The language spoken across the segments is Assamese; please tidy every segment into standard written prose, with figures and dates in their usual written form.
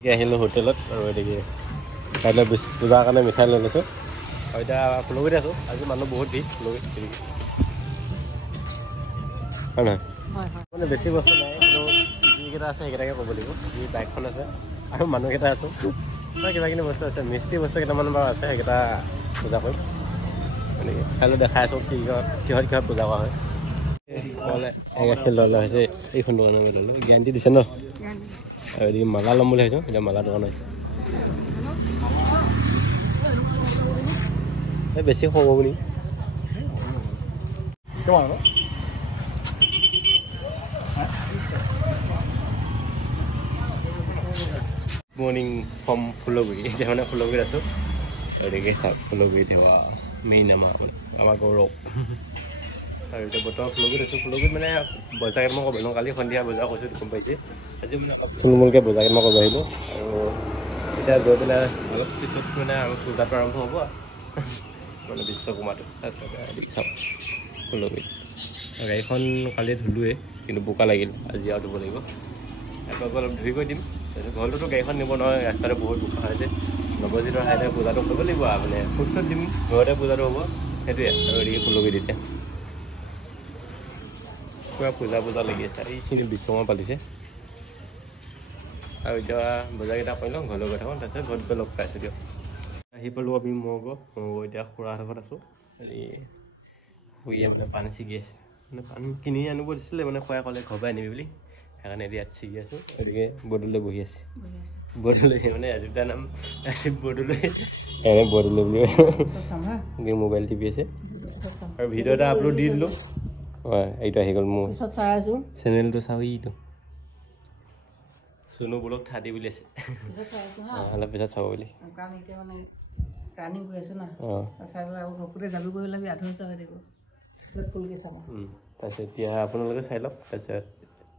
আহিলোঁ হোটেলত আৰু এদিকে কাইলৈ পূজাৰ কাৰণে মিঠাই লৈ লৈছোঁ আৰু এতিয়া ফুলগুৰিত আছোঁ আজি মানুহ বহুত ভিৰ ফুলগুৰিত হয় নহয় মানে বেছি বস্তু নাই কিন্তু যিকেইটা আছে সেইকেইটাকে ক'ব লাগিব যি বাইকখন আছে আৰু মানুহকেইটা আছোঁ কিবা কিনি বস্তু আছে মিষ্টি বস্তু কেইটামান বাৰু আছে সেইকেইটা পূজা কৰিম এনেকৈ কাইলৈ দেখাই আছোঁ কিহত পূজা কৰা হয় মানে গাখীৰ লোৱা হৈছে এইখন দোকানৰ মই ল'লোঁ গেৰাণ্টি দিছে ন আৰু এদিকে মালা ল'ম বুলি ভাবিছোঁ এতিয়া মালা দোকান হৈছে বেছি সৰু বুলি মৰ্ণিং ফ্ৰম ফুলগুৰি এতিয়া মানে ফুলগুৰিত আছোঁ গতিকে চাওক ফুলগুৰিত সেৱা মেইন আমাৰ গৌৰৱ আৰু এতিয়া বৰ্তমান ফুলগুৰিত আছোঁ ফুলগুৰিত মানে বজাৰ কেইটামান কৰিব আহিলোঁ কালি সন্ধিয়া বজাৰ কৰিছোঁ গম পাইছে আজি মানে অলপ থুলমূলকৈ বজাৰ কেইটামান কৰিব আহিলোঁ আৰু এতিয়া গৈ পেলাই অলপ পিছত মানে আমাৰ পূজাটো আৰম্ভ হ'ব মানে বিশ্বকৰ্মাটো তাৰপিছত চাওক ফুলগুৰিত গাড়ীখন কালি ধুলোৱে কিন্তু বোকা লাগিল আজি আৰু ধুব লাগিব আকৌ অলপ ধুই কৰি দিম তাৰপিছত ঘৰটোতো গাড়ীখন নিব নহয় ৰাস্তাটো বহুত বোকা হৈছে নৱজিতৰ ঠাইতে পূজাটো কৰিব লাগিব আৰু মানে ফুট চুট দিম ঘৰতে পূজাটো হ'ব সেইটোৱে আৰু এদিকে ফুলগুৰিত এতিয়া পুৰা পূজা লাগি আছে এইখিনি বিশ্বকৰ্মা পাতিছে আৰু এতিয়া বজাৰকেইটা কৰি লওঁ ঘৰলৈ গৈ থাকোঁ তাৰপিছত ঘৰত গৈ লগ পাইছোঁ দিয়ক আহি পালোঁ আমি মগৰ এতিয়া খুৰাহঁতৰ ঘৰত আছোঁ খালি শুইয়ে মানে পানী ছিগি আছে মানে পানী কিনি আনিব দিছিলে মানে খুৱাই ক'লে ঘৰ পৰা আনিবি বুলি সেইকাৰণে এতিয়া ইয়াত ছিগি আছোঁ গতিকে বৰদলৈ বহি আছে বৰদলৈ মানে ৰাজীৱদাৰ নাম ৰাজীৱ বৰদলৈ বৰদলৈ বুলি মোবাইল টিপি আছে আৰু ভিডিঅ' এটা আপলোড দি দিলোঁ হয় এইটো আহি গ'ল মোৰ চেনেলটো চাওঁ ইটো চুনু বোলক ঠাদি বুলি আছে অলপ পিছত চাব বুলি তাৰপিছত এতিয়া আপোনালোকে চাই লওক তাৰপিছত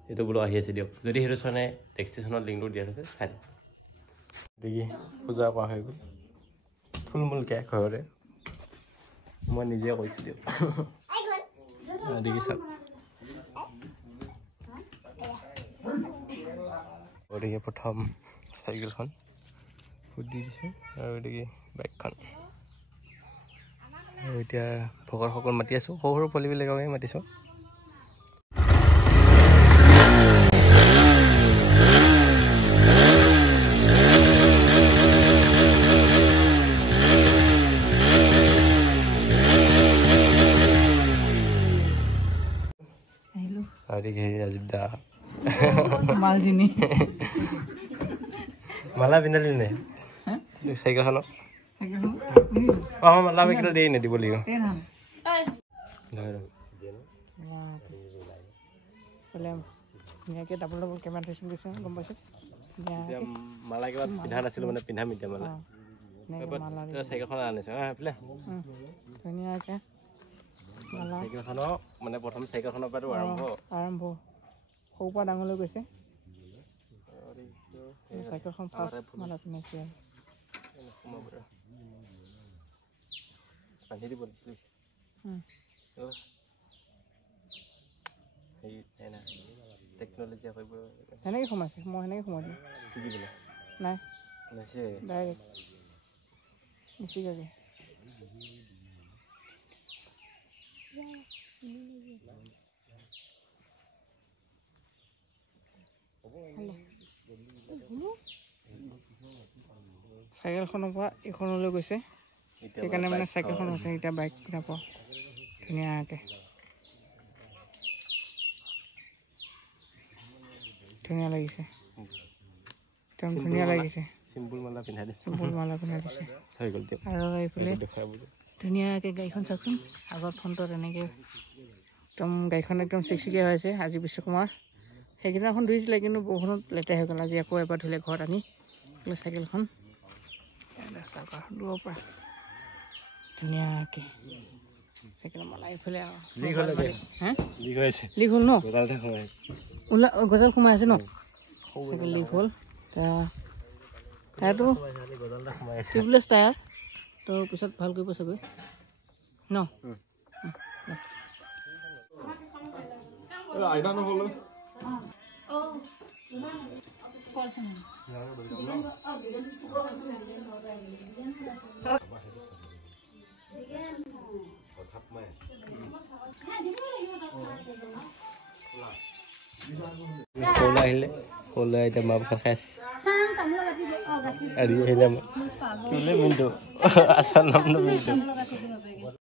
এইটো বোলো আহি আছে দিয়ক যদি সেইটো চোৱা নাই ডেছক্ৰিপশ্যনত লিংকটো দিয়া আছে চাই দেখি পূজা কৰা হৈ গ'ল থুলমূলকৈ ঘৰতে মই নিজে কৈছোঁ দিয়ক দেখি চাওক গতিকে প্ৰথম চাইকেলখন ফুট দি দিছোঁ আৰু গতিকে বাইকখন আৰু এতিয়া ভকতসকল মাতি আছোঁ সৰু সৰু পোৱালিবিলাককে মাতিছোঁ ৰাজীৱদা মালজিনি মালা পিন্ধালি নে চাইকেলখনত মালা বেগটো দেৰি নিদিব লাগিব মালা কিবা পিন্ধা নাছিলোঁ মানে পিন্ধাম এতিয়া মালা চাইকেলখন আনিছোঁ ধুনীয়াকৈ চাইকেলখনৰ মানে প্ৰথম চাইকেলখনৰ পৰাতো আৰম্ভ সৰুৰ পৰা ডাঙৰলৈ গৈছে চাইকেলখন ফাৰ্ষ্ট মালা পিন্ধাইছে বান্ধি দিব টেকন'লজি সেনেকৈ সোমাইছে মই সেনেকৈ সোমাই দিওঁ শিকিবলৈ নাই ডাইৰেক্ট নিচিকাকৈ চাইকেলখনৰ পৰা এইখনলৈ গৈছে সেইকাৰণে মানে চাইকেলখন হৈছে এতিয়া বাইক নাপাওঁ ধুনীয়াকৈ ধুনীয়া লাগিছে একদম ধুনীয়া লাগিছে চিম্পুল মালা পিন্ধাই দিছে আৰু এইফালে ধুনীয়াকৈ গাড়ীখন চাওকচোন আগৰ ফ্ৰণ্টত এনেকৈ একদম গাড়ীখন একদম চিকচিকীয়া হৈছে আজি বিশ্বকৰ্মাৰ সেইদিনাখন ধুইছিলে কিন্তু বৰষুণত লেতেৰা হৈ গ'ল আজি আকৌ এবাৰ ধুলে ঘৰত আনি চাইকেলখন দূৰৰ পৰা ধুনীয়াকৈ চাইকেল মালা এইফালে লিক হ'ল ন গজাল সোমাই আছে ন চাইকেল লিক হ'ল টায়াৰটো টিউবলেছ টায়াৰ তো পিছত ভাল কৰিব চাগৈ ন আইতা নহ'লে Kola hele, kola itu mah pakai. Ari hele mah. Kule minto, asal nam minto.